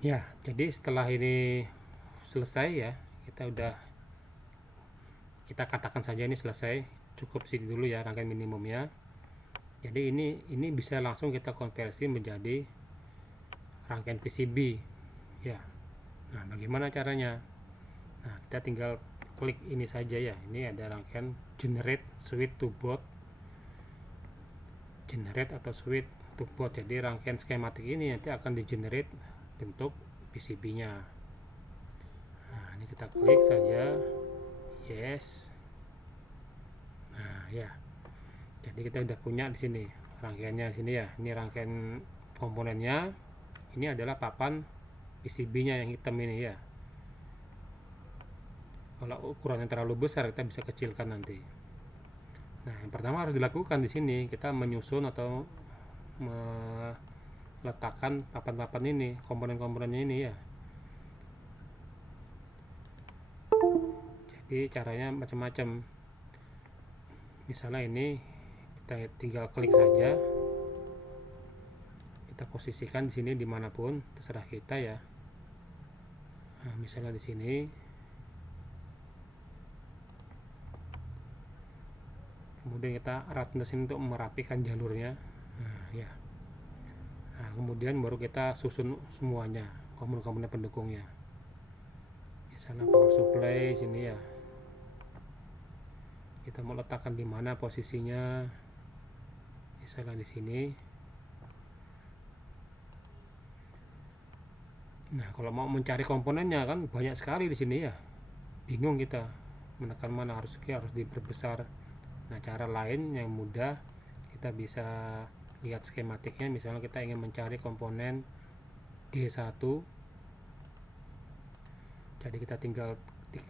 Ya, jadi setelah ini selesai ya, kita katakan saja ini selesai. Cukup sih dulu ya rangkaian minimumnya. Jadi ini bisa langsung kita konversi menjadi rangkaian PCB ya. Nah, bagaimana caranya? Nah, kita tinggal klik ini saja ya. Ini ada rangkaian generate switch to board, generate atau switch to board. Jadi rangkaian skematik ini nanti akan di generate bentuk PCB-nya. Nah, ini kita klik saja yes. Nah, ya. Jadi kita udah punya di sini rangkaiannya di sini ya. Ini rangkaian komponennya. Ini adalah papan PCB-nya yang hitam ini ya. Kalau ukurannya terlalu besar kita bisa kecilkan nanti. Nah, yang pertama harus dilakukan di sini kita menyusun atau meletakkan papan-papan ini, komponen-komponennya ini ya. Jadi caranya macam-macam. Misalnya ini kita tinggal klik saja, kita posisikan di sini dimanapun terserah kita ya. Nah, misalnya di sini, kemudian kita roughness ini untuk merapikan jalurnya. Nah, ya. Nah, kemudian baru kita susun semuanya komponen-komponen pendukungnya. Misalnya power supply sini ya, kita mau letakkan di mana posisinya. Misalnya di sini. Nah, kalau mau mencari komponennya kan banyak sekali di sini ya, bingung kita menekan mana, harus diperbesar. Nah, cara lain yang mudah, kita bisa lihat skematiknya. Misalnya kita ingin mencari komponen D1, jadi kita tinggal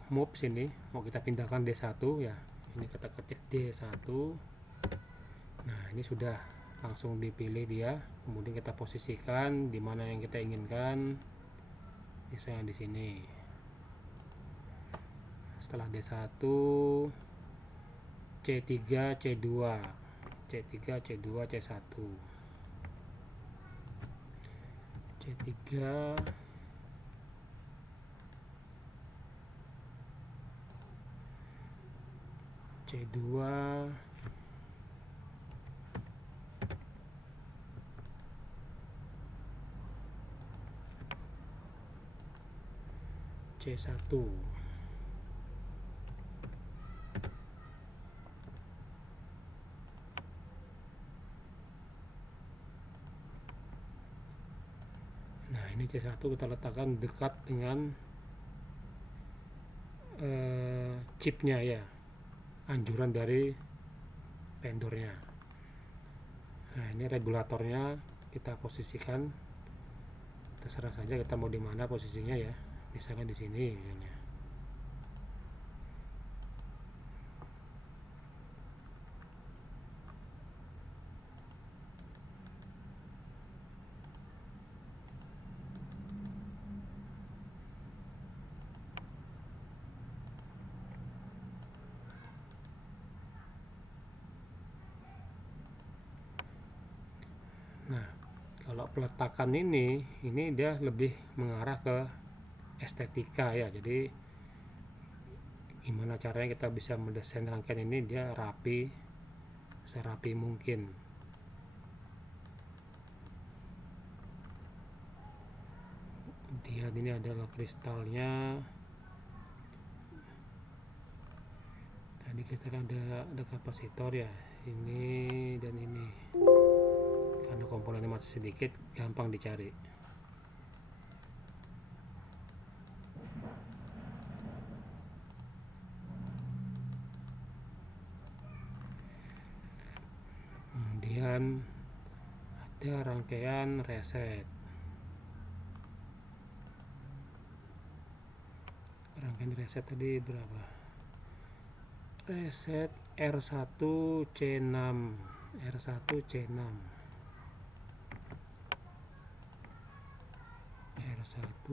move sini, mau kita pindahkan D1 ya, ini kita ketik D1. Nah, ini sudah langsung dipilih dia, kemudian kita posisikan di mana yang kita inginkan. Misalnya di sini. Setelah D1, C3, C2, C3, C2, C1, C3, C2, C1. Nah, ini C1 kita letakkan dekat dengan chipnya ya, anjuran dari vendornya. Nah, ini regulatornya kita posisikan, terserah saja kita mau di mana posisinya ya, misalnya di sini misalnya. Nah, kalau peletakan ini dia lebih mengarah ke estetika ya. Jadi gimana caranya kita bisa mendesain rangkaian ini dia rapi, serapi mungkin. Dia ini adalah kristalnya. Tadi kristal ada kapasitor ya, ini dan ini. Karena komponennya masih sedikit, gampang dicari. Kemudian ada rangkaian reset. Rangkaian reset tadi berapa? Reset R1C6, R1C6, R1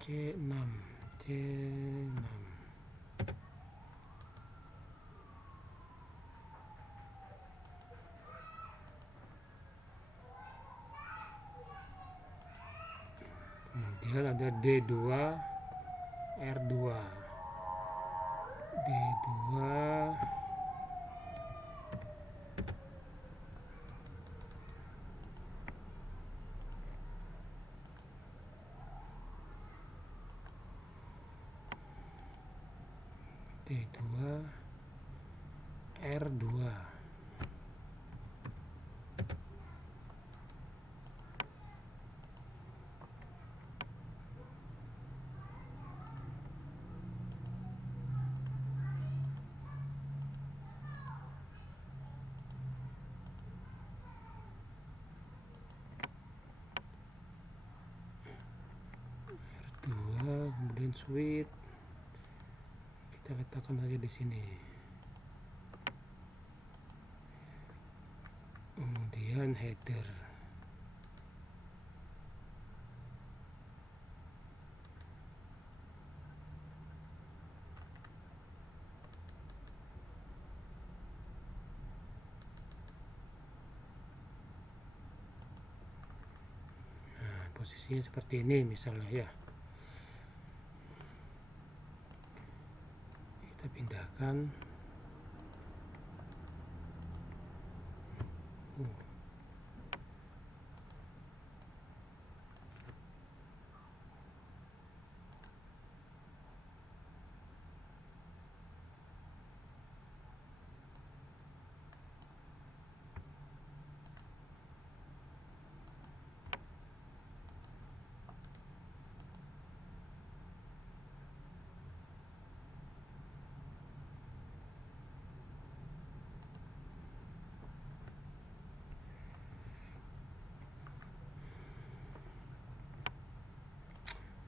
C6, C6. Kemudian ada D2 R2 D2 D2 R2. Kemudian switch kita letakkan saja di sini. Kemudian header. Nah, posisinya seperti ini misalnya ya. Kita pindahkan.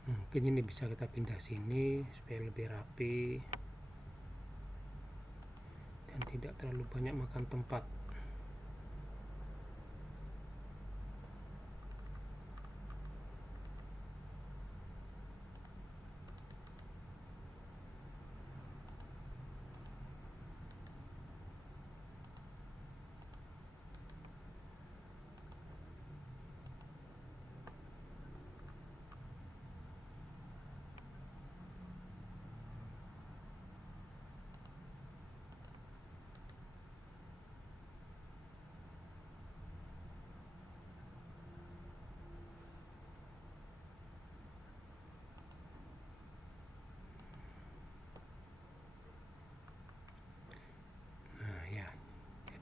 Mungkin ini bisa kita pindah sini supaya lebih rapi dan tidak terlalu banyak makan tempat.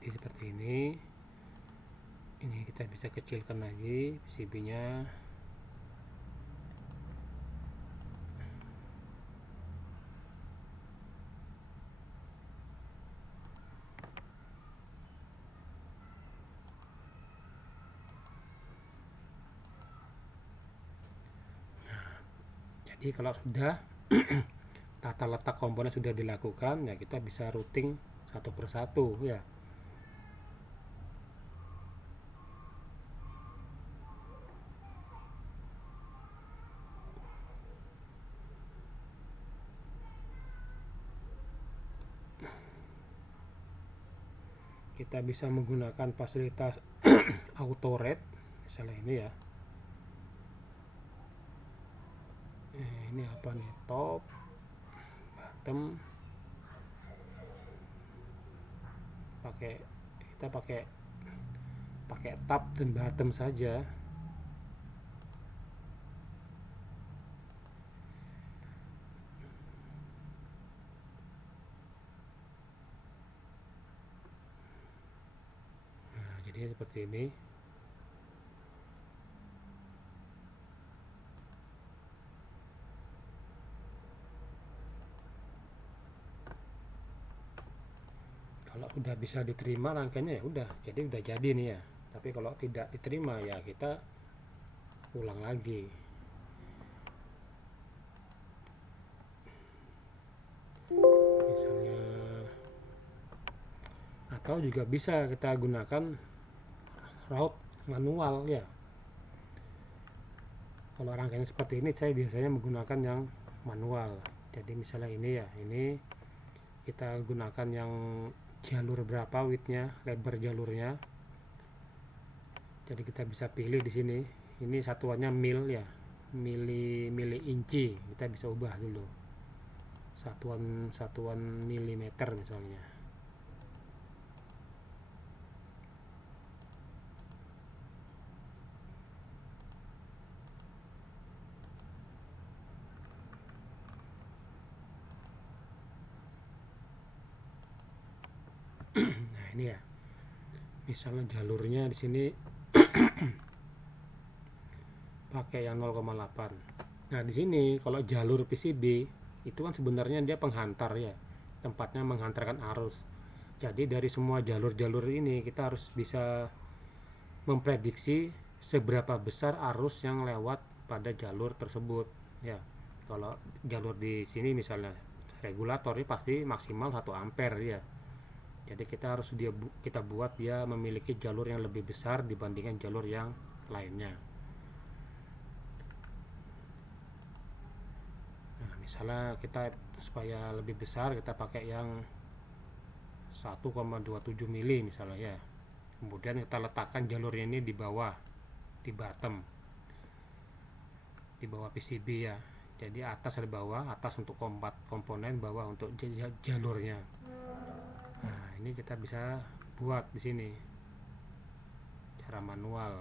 Jadi seperti ini kita bisa kecilkan lagi PCB-nya. Jadi kalau sudah tata letak komponen sudah dilakukan, ya kita bisa routing satu persatu ya. Kita bisa menggunakan fasilitas auto red misalnya ini ya. Ini apa nih, top, bottom, kita pakai tab dan bottom saja. Nah, jadi seperti ini. Kalau udah bisa diterima rangkaiannya ya udah, jadi udah jadi nih ya. Tapi kalau tidak diterima ya kita ulang lagi. Misalnya, atau juga bisa kita gunakan route manual ya. Kalau rangkaian seperti ini saya biasanya menggunakan yang manual. Jadi misalnya ini ya, ini kita gunakan yang jalur berapa widthnya, lebar jalurnya. Jadi kita bisa pilih di sini. Ini satuannya mil ya. mili inci, kita bisa ubah dulu satuan milimeter misalnya. Nah ini ya, misalnya jalurnya di sini pakai yang 0,8. Nah di sini kalau jalur PCB itu kan sebenarnya dia penghantar ya, tempatnya menghantarkan arus. Jadi dari semua jalur-jalur ini kita harus bisa memprediksi seberapa besar arus yang lewat pada jalur tersebut ya. Kalau jalur di sini misalnya regulator ini pasti maksimal 1 ampere ya. Jadi kita harus kita buat dia memiliki jalur yang lebih besar dibandingkan jalur yang lainnya. Nah, misalnya kita supaya lebih besar kita pakai yang 1,27 mili misalnya ya. Kemudian kita letakkan jalurnya ini di bawah, di bawah PCB ya. Jadi atas ada bawah, atas untuk komponen, bawah untuk jalurnya. Nah, ini kita bisa buat di sini cara manual.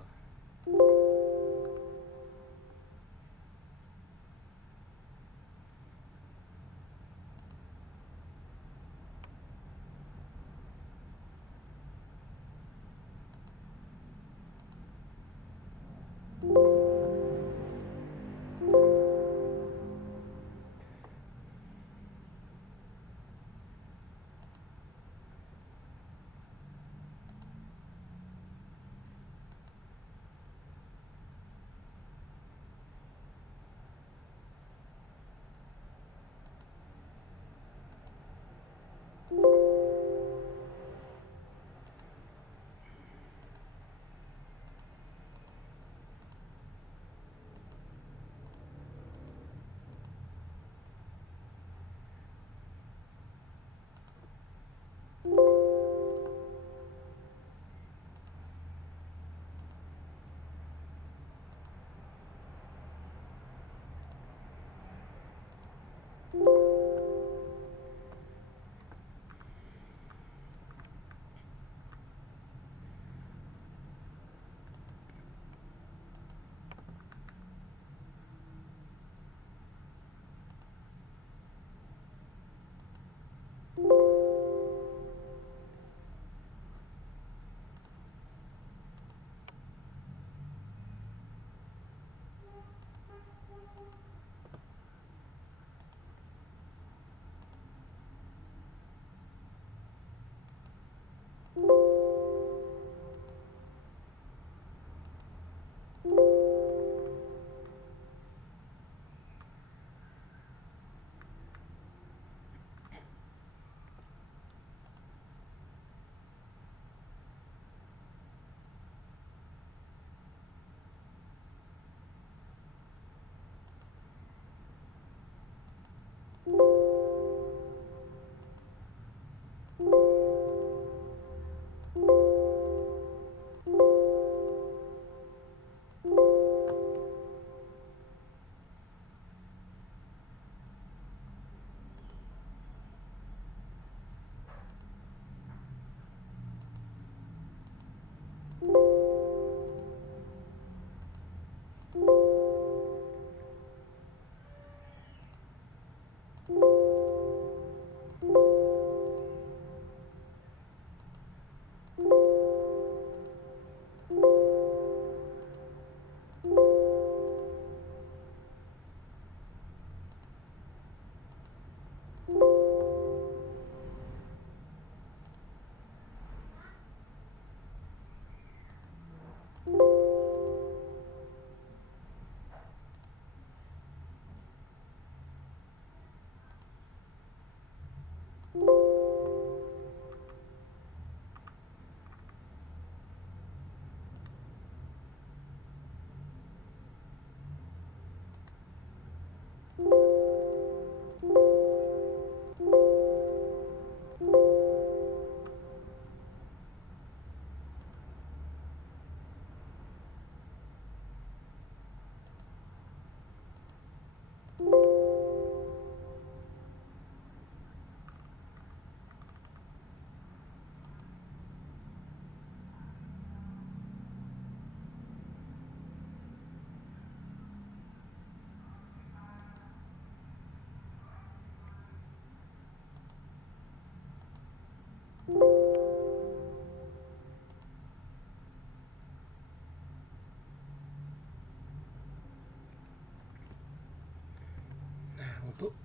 untuk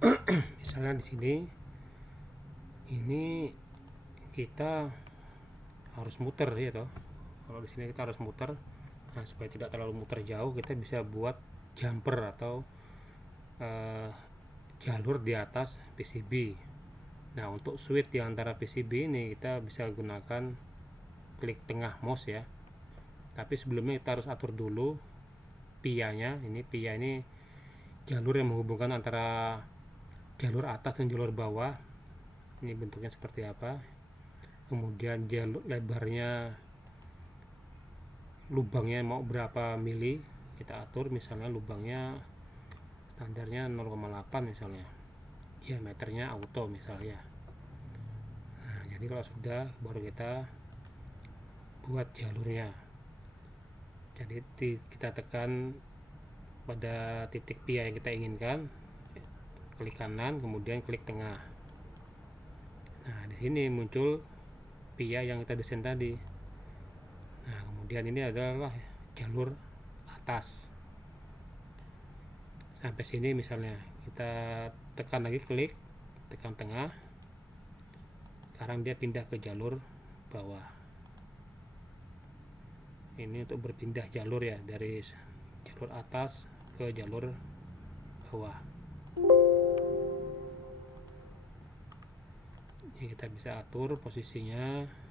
misalnya di sini ini kita harus muter ya toh. Kalau di sini kita harus muter, nah supaya tidak terlalu muter jauh kita bisa buat jumper atau jalur di atas PCB. Nah untuk switch di antara PCB ini kita bisa gunakan klik tengah mouse ya, tapi sebelumnya kita harus atur dulu PIA-nya. Ini PIA ini jalur yang menghubungkan antara jalur atas dan jalur bawah. Ini bentuknya seperti apa, kemudian jalur lebarnya, lubangnya mau berapa mili kita atur. Misalnya lubangnya standarnya 0,8 misalnya, diameternya auto misalnya. Nah jadi kalau sudah baru kita buat jalurnya. Jadi kita tekan pada titik PIA yang kita inginkan, klik kanan kemudian klik tengah. Nah di sini muncul PIA yang kita desain tadi. Nah kemudian ini adalah jalur atas. Sampai sini misalnya kita tekan lagi, klik tekan tengah, sekarang dia pindah ke jalur bawah. Ini untuk berpindah jalur ya, dari jalur atas ke jalur bawah. Ini kita bisa atur posisinya.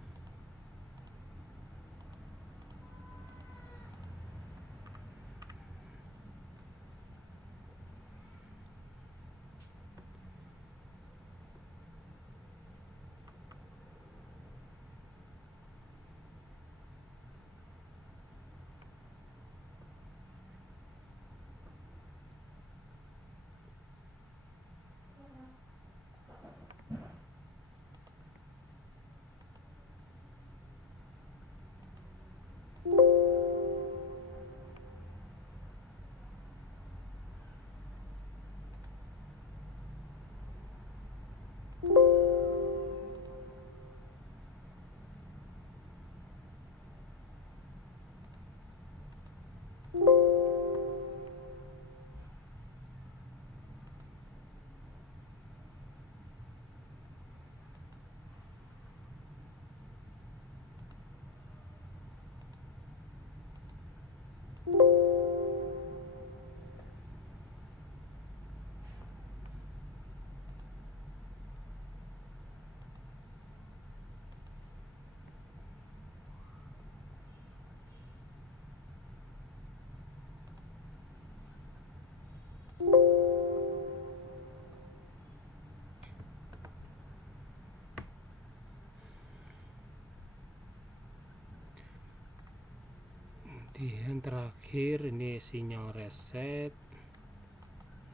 Kemudian terakhir ini sinyal reset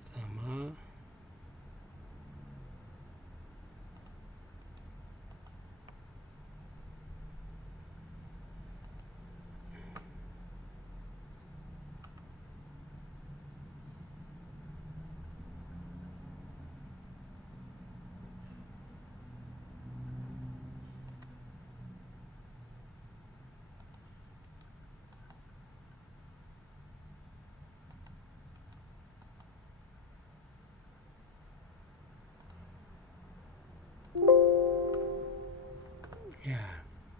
sama ya.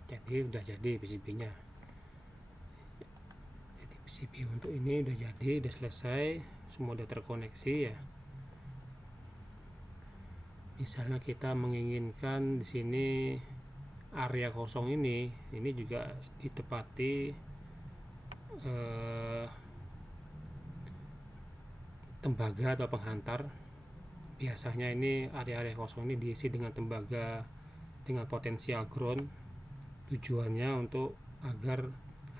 Jadi udah jadi PCB-nya. Jadi PCB untuk ini udah jadi, udah selesai, semua udah terkoneksi ya. Misalnya kita menginginkan di sini area kosong ini juga ditepati tembaga atau penghantar. Biasanya ini area-area kosong ini diisi dengan tembaga dengan potensial ground. Tujuannya untuk agar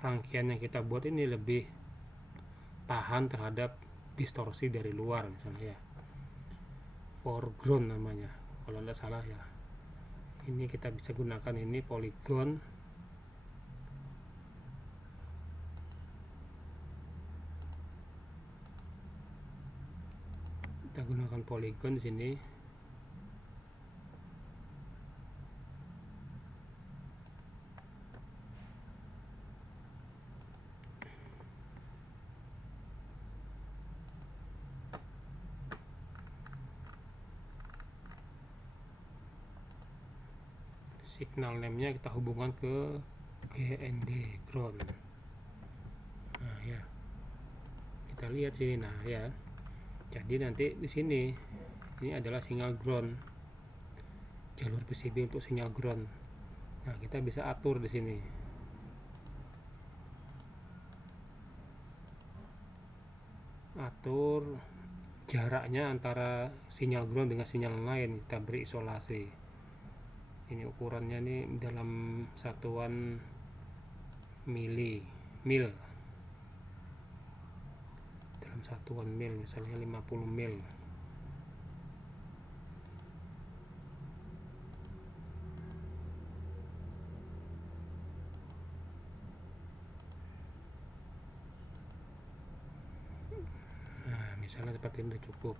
rangkaian yang kita buat ini lebih tahan terhadap distorsi dari luar misalnya ya. Foreground namanya kalau tidak salah ya. Ini kita bisa gunakan ini polygon. Kita gunakan polygon di sini. signal name-nya kita hubungkan ke GND ground. Nah ya, kita lihat sini. Nah ya, jadi nanti di sini ini adalah sinyal ground, jalur PCB untuk sinyal ground. Nah kita bisa atur di sini. Atur jaraknya antara sinyal ground dengan sinyal lain, kita beri isolasi. Ini ukurannya nih dalam satuan mil, dalam satuan mil, misalnya 50 mil. Nah misalnya seperti ini cukup.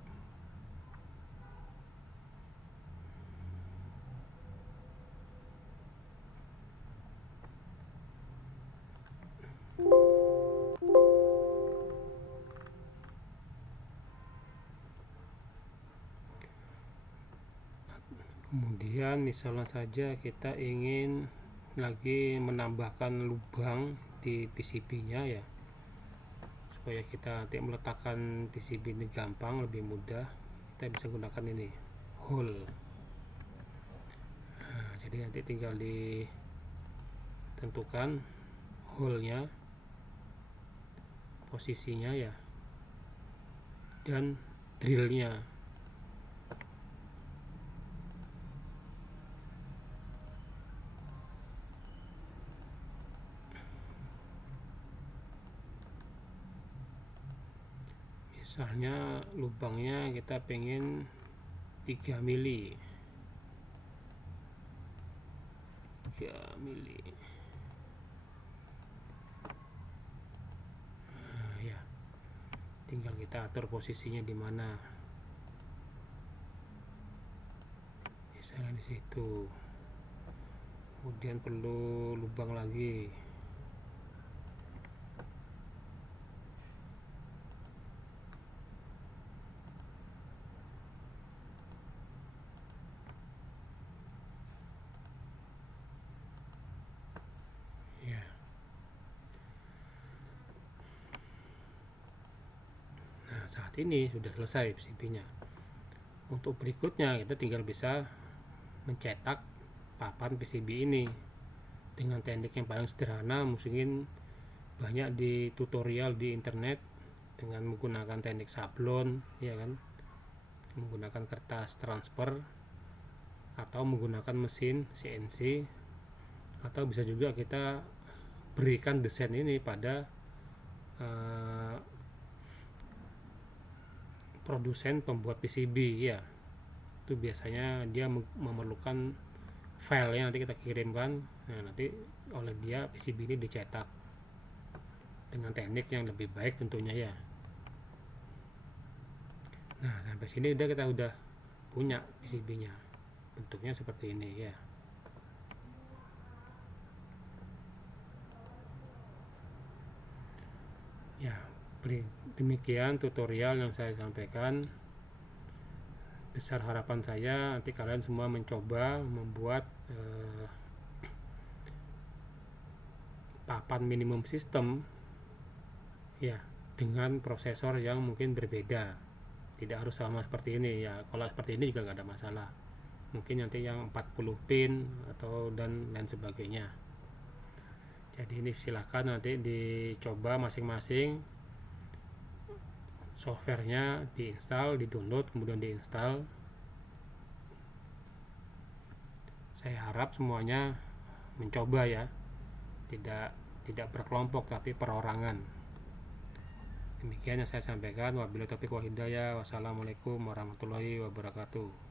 Kemudian misalnya saja kita ingin lagi menambahkan lubang di PCB-nya ya, supaya kita nanti meletakkan PCB ini gampang, lebih mudah, kita bisa gunakan ini hole. Nah, jadi nanti tinggal ditentukan hole-nya, posisinya ya, dan drill-nya. Misalnya lubangnya kita pengen 3 mili, 3 mili. Nah, ya, tinggal kita atur posisinya di mana. Misalnya di situ. Kemudian perlu lubang lagi. Ya. Nah, saat ini sudah selesai PCB-nya. Untuk berikutnya kita tinggal bisa mencetak papan PCB ini dengan teknik yang paling sederhana, mungkin banyak di tutorial di internet, dengan menggunakan teknik sablon ya kan, menggunakan kertas transfer atau menggunakan mesin CNC, atau bisa juga kita berikan desain ini pada produsen pembuat PCB ya. Itu biasanya dia memerlukan file yang nanti kita kirimkan. Nah, nanti oleh dia PCB ini dicetak dengan teknik yang lebih baik tentunya ya. Nah, sampai sini kita udah punya PCB-nya. Bentuknya seperti ini ya. Ya, demikian tutorial yang saya sampaikan. Besar harapan saya nanti kalian semua mencoba membuat papan minimum system ya, dengan prosesor yang mungkin berbeda. Tidak harus sama seperti ini ya. Kalau seperti ini juga nggak ada masalah. Mungkin nanti yang 40 pin atau dan lain sebagainya. Jadi ini silahkan nanti dicoba masing-masing. Softwarenya diinstal, di-download, kemudian diinstal. Saya harap semuanya mencoba ya, tidak berkelompok tapi perorangan. Demikian yang saya sampaikan. Wabillahi taufiq wal hidayah. Wassalamualaikum warahmatullahi wabarakatuh.